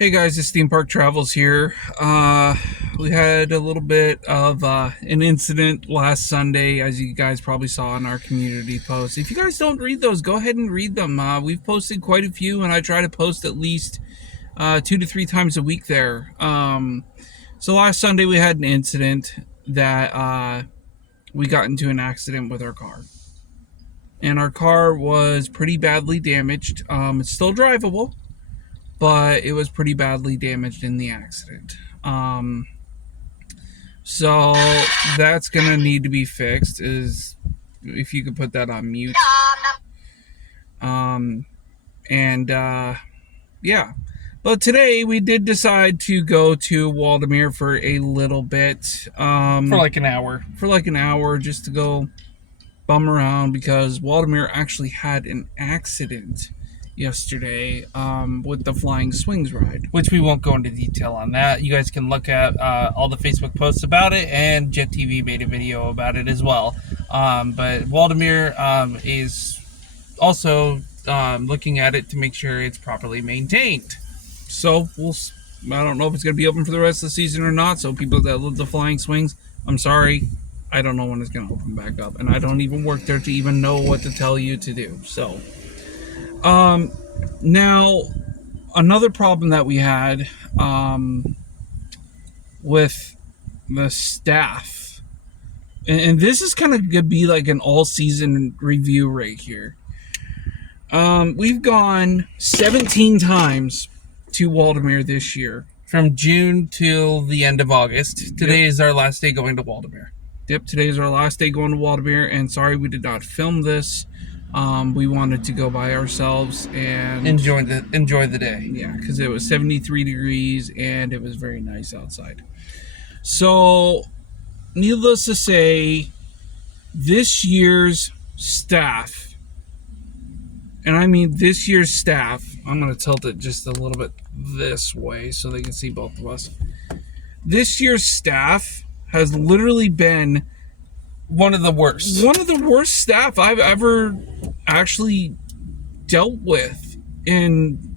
Hey guys, it's Theme Park Travels here. We had a little bit of an incident last Sunday, as you guys probably saw in our community posts. If you guys don't read those, go ahead and read them. We've posted quite a few, and I try to post at least 2 to 3 times a week there. So last Sunday we had an incident that we got into an accident with our car. And our car was pretty badly damaged. It's still drivable, but it was pretty badly damaged in the accident. So that's gonna need to be fixed. Is if you could put that on mute. Yeah. But today we did decide to go to Waldameer for a little bit. For like an hour. Just to go bum around, because Waldameer actually had an accident yesterday with the Flying Swings ride, Which we won't go into detail on that. You guys can look at all the Facebook posts about it, and Jet TV made a video about it as well. But Waldameer is also looking at it to make sure it's properly maintained. So I don't know if it's going to be open for the rest of the season or not. So people that love the Flying Swings, I'm sorry, I don't know when it's going to open back up, and I don't even work there to even know what to tell you to do. So now another problem that we had with the staff, and this is kind of going to be like an all-season review right here. We've gone 17 times to Waldameer this year. From June till the end of August. Today is our last day going to Waldameer. Yep, today is our last day going to Waldameer, and sorry we did not film this. We wanted to go by ourselves and enjoy the day. Yeah, because it was 73 degrees and it was very nice outside. So, needless to say, this year's staff, and I mean this year's staff, I'm going to tilt it just a little bit this way so they can see both of us. This year's staff has literally been one of the worst staff I've ever actually dealt with. And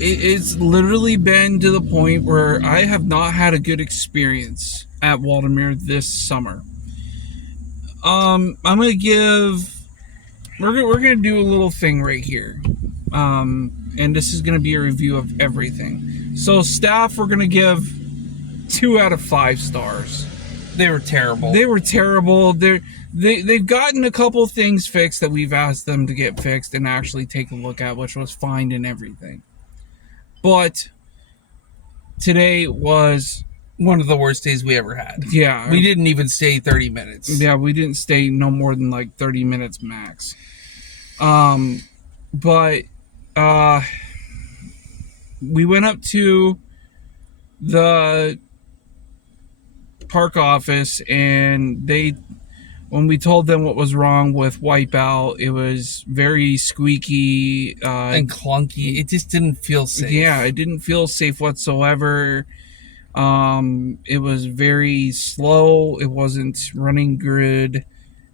it's literally been to the point where I have not had a good experience at Waldameer this summer. We're gonna do a little thing right here, and this is gonna be a review of everything. So staff, we're gonna give 2 out of 5 stars. They were terrible. They've gotten a couple things fixed that we've asked them to get fixed and actually take a look at, which was fine and everything. But today was one of the worst days we ever had. Yeah. We didn't even stay 30 minutes. Yeah, we didn't stay no more than like 30 minutes max. But we went up to the park office, and when we told them what was wrong with Wipeout, it was very squeaky and clunky. It just didn't feel safe. Yeah, it didn't feel safe whatsoever. It was very slow. It wasn't running good.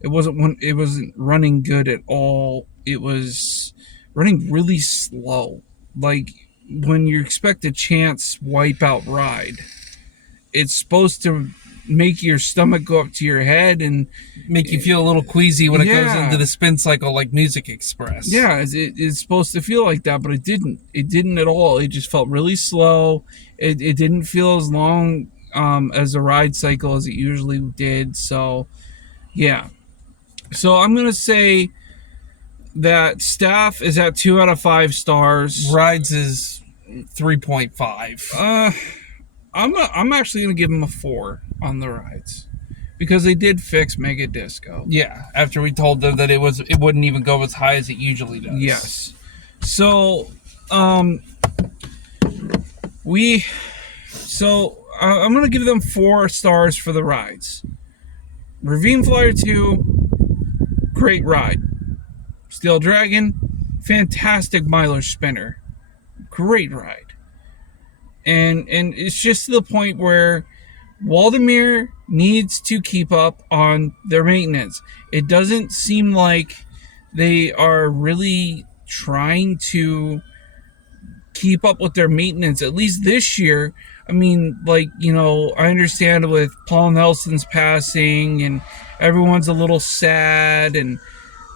It wasn't running good at all. It was running really slow. Like when you expect a chance Wipeout ride, it's supposed to make your stomach go up to your head and make you feel a little queasy when it goes into the spin cycle, like Music Express. Yeah, it's supposed to feel like that, but it didn't. It didn't at all. It just felt really slow. It didn't feel as long as a ride cycle as it usually did. So, yeah. So I'm gonna say that staff is at 2 out of 5 stars. Rides is 3.5. I'm actually gonna give them a 4 on the rides, because they did fix Mega Disco. Yeah, after we told them that it wouldn't even go as high as it usually does. Yes. So I'm gonna give them 4 stars for the rides. Ravine Flyer 2, great ride. Steel Dragon, fantastic miler spinner, great ride. And it's just to the point where Waldameer needs to keep up on their maintenance. It doesn't seem like they are really trying to keep up with their maintenance. At least this year, I mean, like, I understand with Paul Nelson's passing and everyone's a little sad and,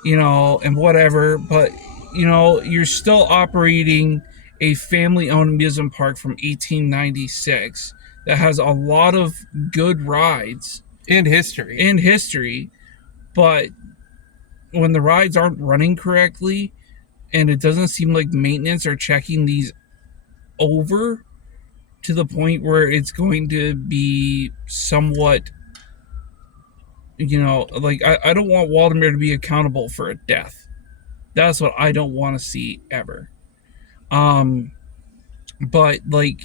and whatever, but, you're still operating a family owned amusement park from 1896 that has a lot of good rides In history. in history, but when the rides aren't running correctly and it doesn't seem like maintenance are checking these over to the point where it's going to be somewhat, like I don't want Waldameer to be accountable for a death. That's what I don't want to see ever. But like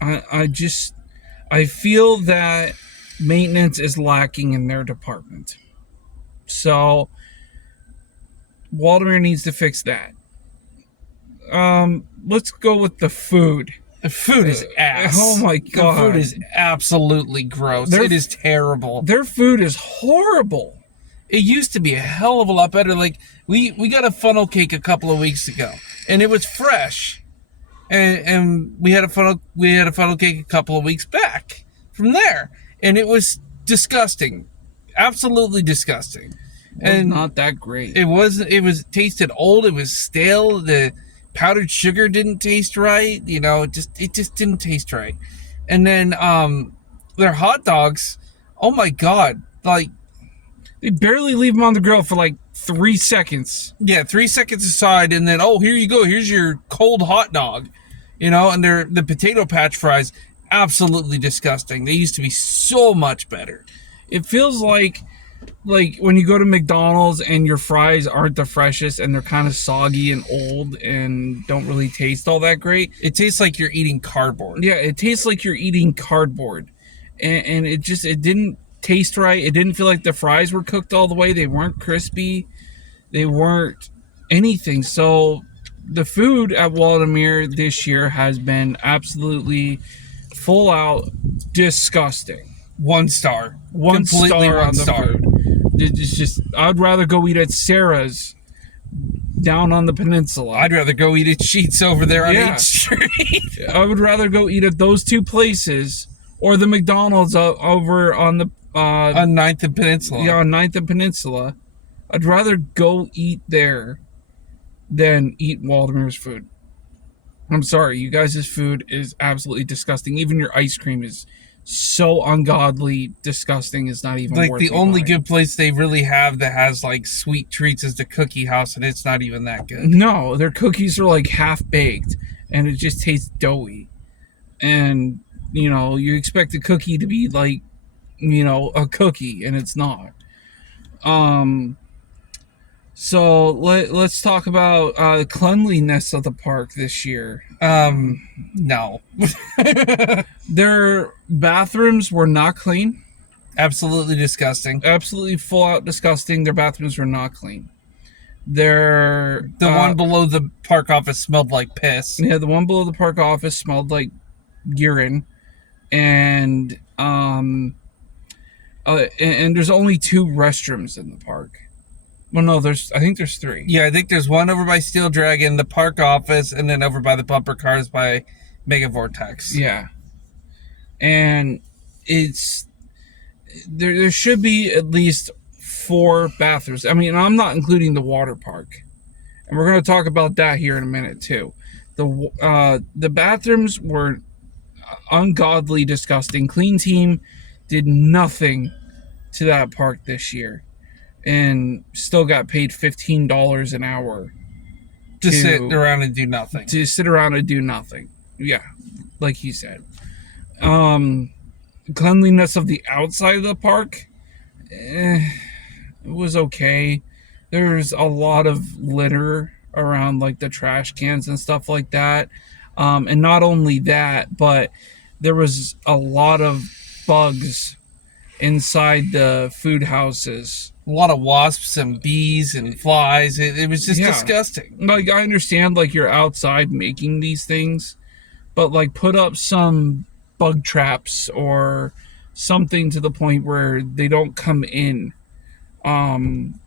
I feel that maintenance is lacking in their department. So Waldameer needs to fix that. Let's go with the food. The food is ass. Oh my god. The food is absolutely gross. It is terrible. Their food is horrible. It used to be a hell of a lot better. Like we got a funnel cake a couple of weeks ago, and it was fresh. And we had a funnel cake a couple of weeks back from there, and it was disgusting, absolutely disgusting. And not that great. It was tasted old. It was stale. The powdered sugar didn't taste right. It just didn't taste right. And then their hot dogs, oh my god, like they barely leave them on the grill for like 3 seconds. Yeah, 3 seconds aside, and then here you go. Here's your cold hot dog. And the potato patch fries, absolutely disgusting. They used to be so much better. It feels like when you go to McDonald's and your fries aren't the freshest and they're kind of soggy and old and don't really taste all that great. It tastes like you're eating cardboard. Yeah, it tastes like you're eating cardboard. And it didn't taste right. It didn't feel like the fries were cooked all the way. They weren't crispy. They weren't anything. So the food at Waldameer this year has been absolutely full out disgusting. 1 star. One Completely star on the star. food. It's just, I'd rather go eat at Sarah's down on the peninsula. I'd rather go eat at Sheets over there on Yeah. 8th Street. I would rather go eat at those two places or the McDonald's over on the on 9th and Peninsula. Yeah, on 9th and Peninsula. I'd rather go eat there than eat Waldameer's food. I'm sorry, you guys' food is absolutely disgusting. Even your ice cream is so ungodly disgusting. It's not even like worth the me only buying. good place they really have that has like sweet treats is the Cookie House, and it's not even that good. No, their cookies are like half baked and it just tastes doughy. And you expect a cookie to be like a cookie, and it's not. So let's talk about the cleanliness of the park this year. No. Their bathrooms were not clean. Absolutely disgusting. Absolutely full out disgusting. Their bathrooms were not clean. The one below the park office smelled like piss. Yeah, the one below the park office smelled like urine, and there's only 2 restrooms in the park. Well, no, I think there's 3. Yeah, I think there's one over by Steel Dragon, the park office, and then over by the bumper cars by Mega Vortex. Yeah, and there should be at least 4 bathrooms. I mean, I'm not including the water park, and we're going to talk about that here in a minute too. The bathrooms were ungodly disgusting. Clean Team did nothing to that park this year, and still got paid $15 an hour to sit around and do nothing. To sit around and do nothing. Yeah, like he said. Cleanliness of the outside of the park, it was okay. There's a lot of litter around, like the trash cans and stuff like that. And not only that, but there was a lot of bugs inside the food houses. A lot of wasps and bees and flies. It was just disgusting. Like, I understand, like, you're outside making these things, but, like, put up some bug traps or something to the point where they don't come in. And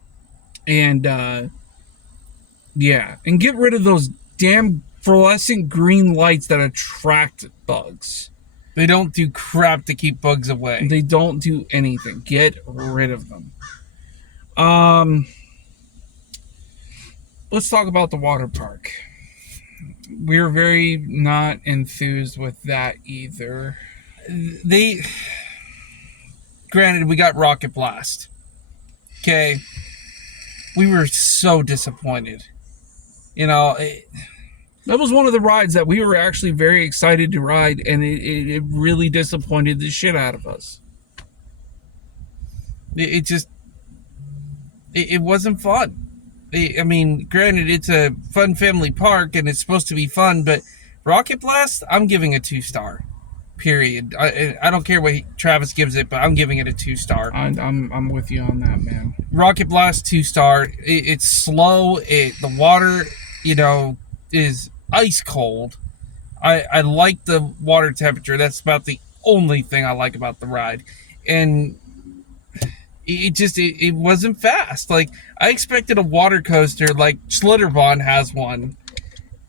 get rid of those damn fluorescent green lights that attract bugs. They don't do crap to keep bugs away. They don't do anything. Get rid of them. Let's talk about the water park. We're very not enthused with that either. Granted, we got Rocket Blast. Okay. We were so disappointed. That was one of the rides that we were actually very excited to ride, and it really disappointed the shit out of us. It wasn't fun. I mean, granted, it's a fun family park, and it's supposed to be fun, but Rocket Blast, I'm giving a 2-star. Period. I don't care what Travis gives it, but I'm giving it a 2-star. I'm with you on that, man. Rocket Blast 2-star. It's slow. The water, is ice cold. I like the water temperature. That's about the only thing I like about the ride, and it wasn't fast. Like, I expected a water coaster like Schlitterbahn has one,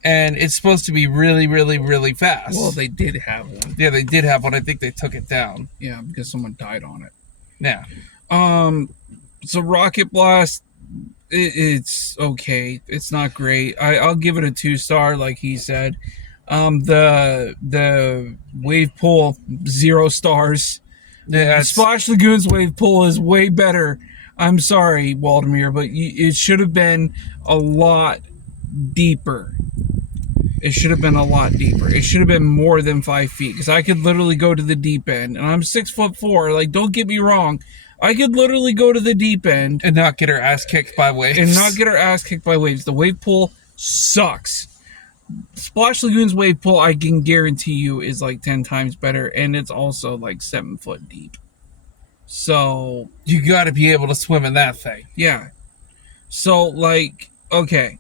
and it's supposed to be really, really, really fast. Well, they did have one. Yeah, they did have one. I think they took it down. Yeah, because someone died on it. Yeah. So Rocket Blast, it's okay. It's not great. I'll give it a 2-star, like he said. The wave pool, 0 stars. Yeah, Splash Lagoon's wave pool is way better. I'm sorry, Waldameer, but it should have been a lot deeper. It should have been a lot deeper. It should have been more than 5 feet, because I could literally go to the deep end, and I'm 6'4". Like, don't get me wrong, I could literally go to the deep end and not get her ass kicked by waves. The wave pool sucks. Splash Lagoon's wave pool, I can guarantee you, is like 10 times better, and it's also like 7 foot deep. So you got to be able to swim in that thing. Yeah. So, like, okay,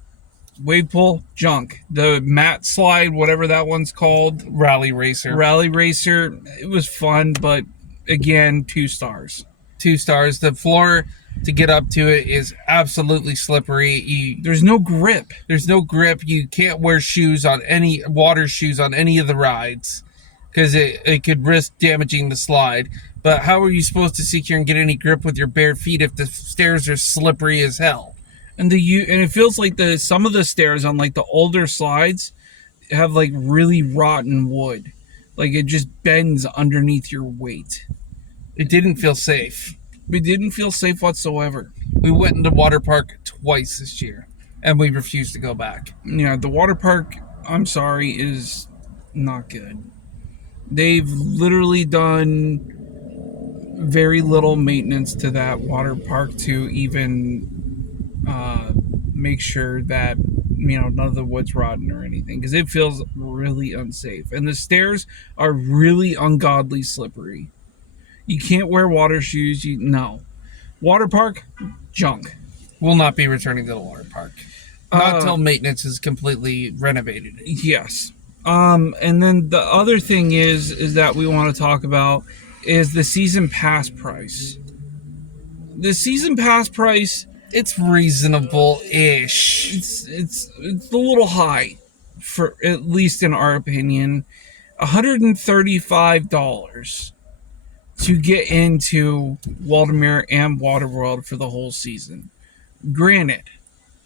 wave pool, junk. The mat slide, whatever that one's called, Rally Racer, it was fun, but again, 2 stars. 2 stars. The floor to get up to it is absolutely slippery. There's no grip. You can't wear water shoes on any of the rides, because it could risk damaging the slide. But how are you supposed to secure and get any grip with your bare feet if the stairs are slippery as hell? And it feels like some of the stairs on like the older slides have like really rotten wood. Like, it just bends underneath your weight. It didn't feel safe. We didn't feel safe whatsoever. We went into water park twice this year, and we refused to go back. Yeah, the water park, I'm sorry, is not good. They've literally done very little maintenance to that water park to even make sure that none of the wood's rotten or anything, because it feels really unsafe, and the stairs are really ungodly slippery. You can't wear water shoes. No. Water park, junk. Will not be returning to the water park. Not until maintenance is completely renovated. Yes. And then the other thing is that we want to talk about is the season pass price. The season pass price, it's reasonable-ish. It's a little high, for at least in our opinion. $135 to get into Waldameer and Waterworld for the whole season. Granted,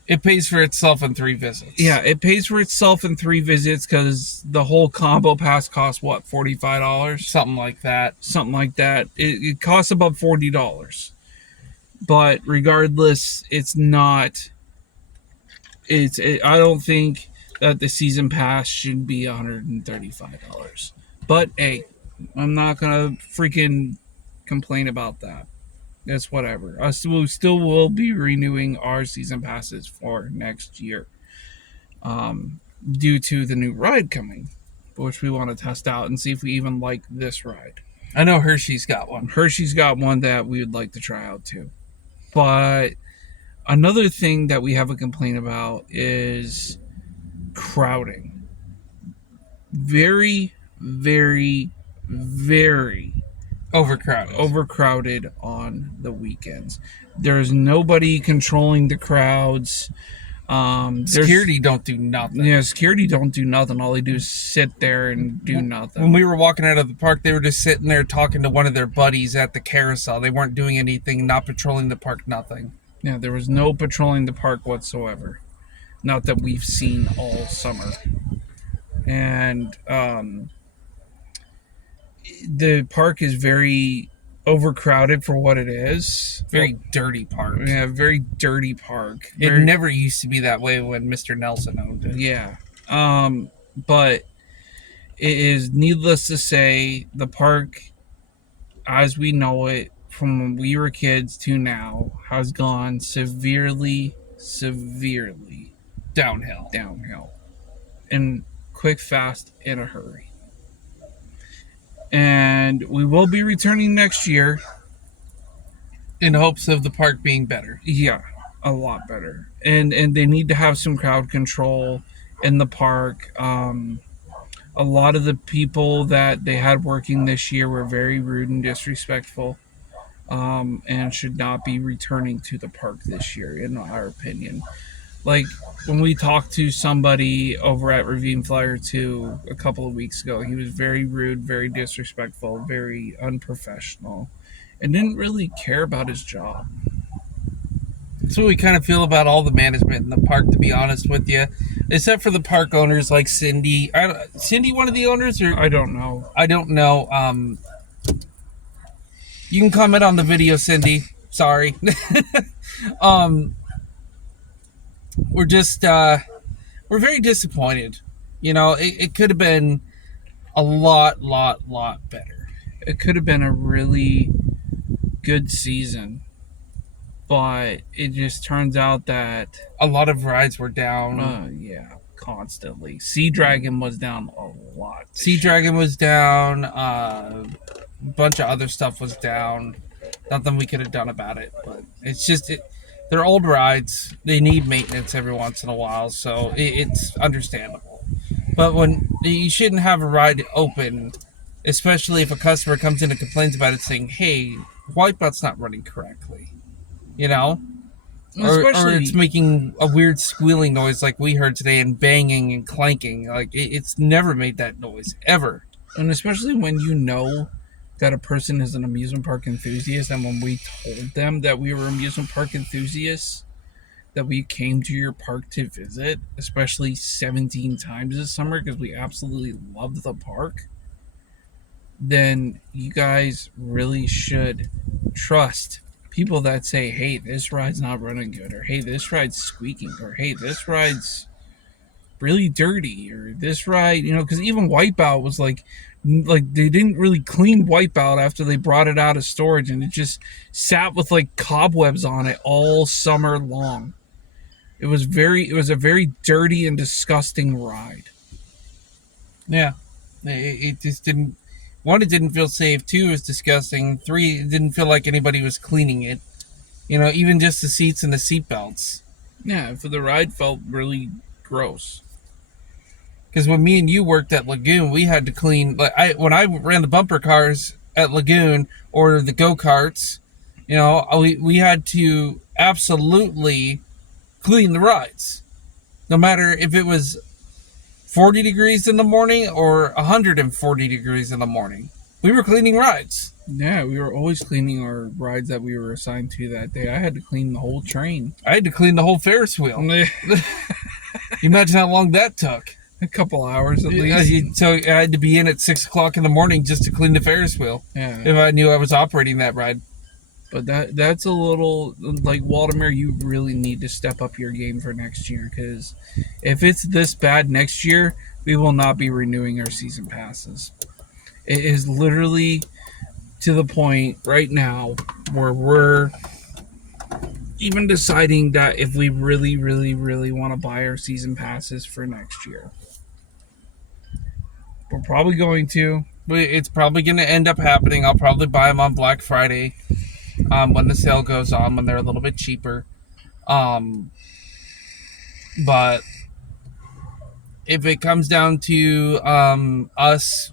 it pays for itself in 3 visits. Yeah, it pays for itself in 3 visits, because the whole combo pass costs, what, $45? Something like that. It costs about $40. But regardless, it's not... I don't think that the season pass should be $135. But, hey, I'm not going to freaking complain about that. That's whatever. We still will be renewing our season passes for next year, due to the new ride coming, which we want to test out and see if we even like this ride. I know Hershey's got one. Hershey's got one that we would like to try out too. But another thing that we have a complaint about is crowding. Very, very, very overcrowded on the weekends. There's nobody controlling the crowds. Security don't do nothing. Yeah, security don't do nothing. All they do is sit there and do nothing. When we were walking out of the park, they were just sitting there talking to one of their buddies at the carousel. They weren't doing anything, not patrolling the park, nothing. Yeah, there was no patrolling the park whatsoever. Not that we've seen all summer. And the park is very overcrowded for what it is. Very dirty park. Yeah, very dirty park. It never used to be that way when Mr. Nelson owned it. Yeah. But it is needless to say, the park, as we know it from when we were kids to now, has gone severely downhill. And quick, fast, in a hurry. And we will be returning next year in hopes of the park being better. Yeah, a lot better. And they need to have some crowd control in the park. A lot of the people that they had working this year were very rude and disrespectful, and should not be returning to the park this year, in our opinion. Like when we talked to somebody over at Ravine Flyer 2 a couple of weeks ago, he was very rude, very disrespectful, very unprofessional, and didn't really care about his job. That's what we kind of feel about all the management in the park, to be honest with you, except for the park owners like Cindy. Cindy, one of the owners, or I don't know. You can comment on the video, Cindy. Sorry. We're just we're very disappointed. You know, it could have been a lot better. It could have been a really good season, but it just turns out that a lot of rides were down. Yeah, constantly. Sea Dragon was down a lot. Sea Dragon was down. A bunch of other stuff was down. Nothing we could have done about it, but it's just they're old rides. They need maintenance every once in a while, so it's understandable. But when you shouldn't have a ride open, especially if a customer comes in and complains about it, saying, "Hey, Wipeout's not running correctly," you know, or it's making a weird squealing noise like we heard today, and banging and clanking. Like it's never made that noise ever. And especially when you know that a person is an amusement park enthusiast, and when we told them that we were amusement park enthusiasts, that we came to your park to visit, especially 17 times this summer because we absolutely loved the park, then you guys really should trust people that say, hey, this ride's not running good, or hey, this ride's squeaking, or hey, this ride's really dirty, or this ride, you know, because even Wipeout was like they didn't really clean Wipeout after they brought it out of storage, and it just sat with like cobwebs on it all summer long. It was a very dirty and disgusting ride. Yeah, it just didn't. One, it didn't feel safe. Two, it was disgusting. Three, it didn't feel like anybody was cleaning it. You know, even just the seats and the seat belts. Yeah, for the ride felt really gross. Because when me and you worked at Lagoon, we had to clean. When I ran the bumper cars at Lagoon or the go-karts, you know, we had to absolutely clean the rides, no matter if it was 40 degrees in the morning or 140 degrees in the morning. We were cleaning rides. Yeah, we were always cleaning our rides that we were assigned to that day. I had to clean the whole train. I had to clean the whole Ferris wheel. You imagine how long that took. A couple hours at least. So I had to be in at 6 o'clock in the morning just to clean the Ferris wheel. Yeah. If I knew I was operating that ride. But that's a little, like, Waldameer, you really need to step up your game for next year, because if it's this bad next year, we will not be renewing our season passes. It is literally to the point right now where we're even deciding that if we really want to buy our season passes for next year. We're probably going to. It's probably going to end up happening. I'll probably buy them on Black Friday. When the sale goes on, when they're a little bit cheaper. But if it comes down to us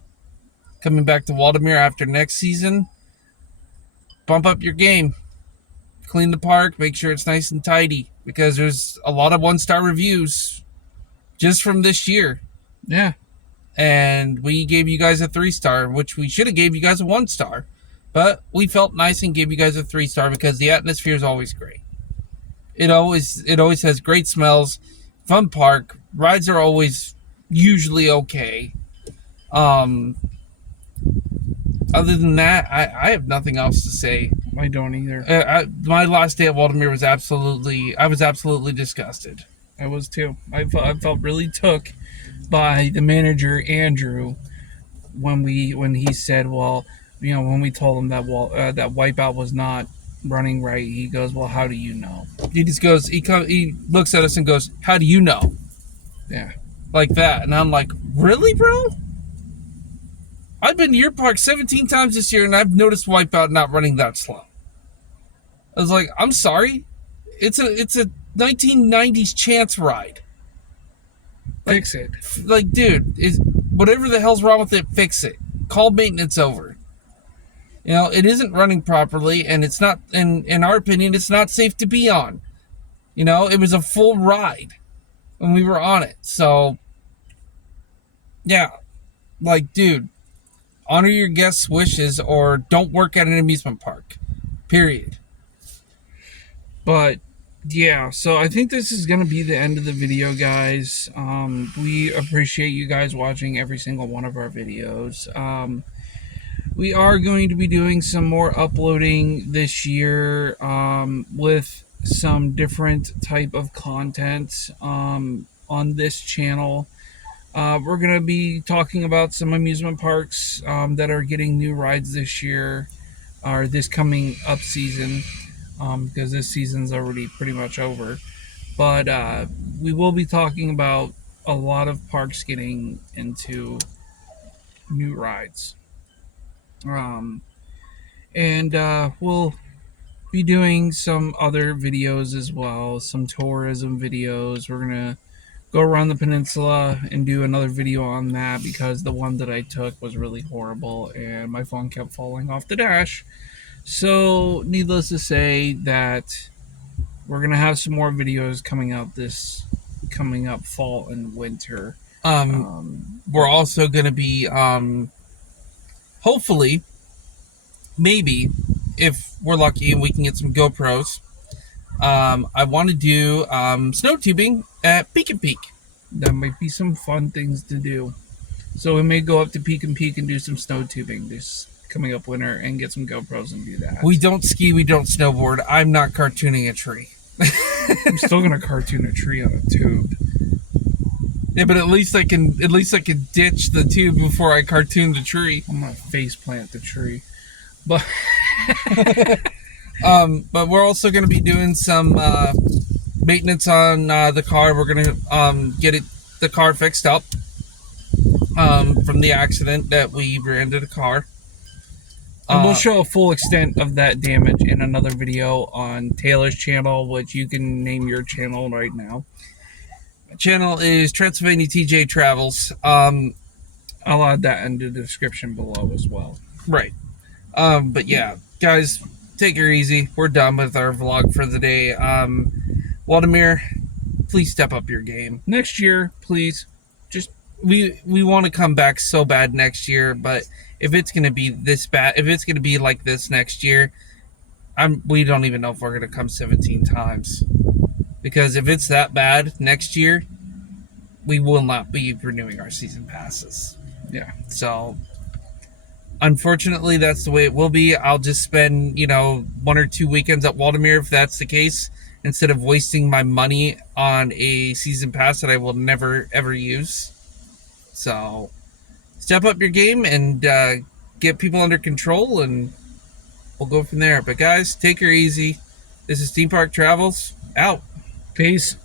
coming back to Waldameer after next season, bump up your game. Clean the park. Make sure it's nice and tidy. because there's a lot of 1-star reviews just from this year. Yeah. And we gave you guys a 3-star, which we should have gave you guys a 1-star. But we felt nice and gave you guys a 3-star because the atmosphere is always great. It always has great smells, fun park, rides are always usually okay. Other than that, I have nothing else to say. I don't either. My last day at Waldameer was I was absolutely disgusted. I was too. I felt really took by the manager Andrew when he said, well, when we told him that that Wipeout was not running right, he goes, well, how do you know? He just goes, he looks at us and goes, how do you know? Yeah. Like that. And I'm like, really, bro? I've been to your park 17 times this year and I've noticed Wipeout not running that slow. I was like, I'm sorry. It's a 1990s chance ride. Fix it. Like, dude, whatever the hell's wrong with it, fix it. Call maintenance over. It isn't running properly, and it's not, in our opinion, it's not safe to be on. It was a full ride when we were on it. So, yeah. Like, dude, honor your guests' wishes or don't work at an amusement park. Period. But yeah, so I think this is going to be the end of the video, guys. We appreciate you guys watching every single one of our videos. We are going to be doing some more uploading this year with some different type of content on this channel. We're going to be talking about some amusement parks that are getting new rides this year, or this coming up season, because this season's already pretty much over. But we will be talking about a lot of parks getting into new rides. And we'll be doing some other videos as well, some tourism videos. We're gonna go around the peninsula and do another video on that because the one that I took was really horrible and my phone kept falling off the dash. So needless to say that we're gonna have some more videos coming up fall and winter. We're also gonna be hopefully, maybe, if we're lucky and we can get some GoPros, I want to do snow tubing at Peak and Peak. That might be some fun things to do. So we may go up to Peak and Peak and do some snow tubing this coming up winter and get some GoPros and do that. We don't ski, we don't snowboard. I'm not cartooning a tree. I'm still gonna cartoon a tree on a tube. Yeah, but at least I can ditch the tube before I cartoon the tree. I'm gonna face plant the tree. But but we're also gonna be doing some maintenance on the car. We're gonna get the car fixed up from the accident that we rear-ended a car. And we'll show a full extent of that damage in another video on Taylor's channel, which you can name your channel right now. Channel is Transylvania TJ Travels. I'll add that in the description below as well. Right. But yeah, guys, take it easy. We're done with our vlog for the day. Waldameer, please step up your game. Next year, please. Just we want to come back so bad next year, but if it's gonna be this bad, if it's gonna be like this next year, we don't even know if we're gonna come 17 times. Because if it's that bad next year, we will not be renewing our season passes. Yeah. So, unfortunately, that's the way it will be. I'll just spend, 1 or 2 weekends at Waldameer if that's the case, instead of wasting my money on a season pass that I will never, ever use. So, step up your game and get people under control, and we'll go from there. But guys, take her easy. This is Theme Park Travels, out. Peace.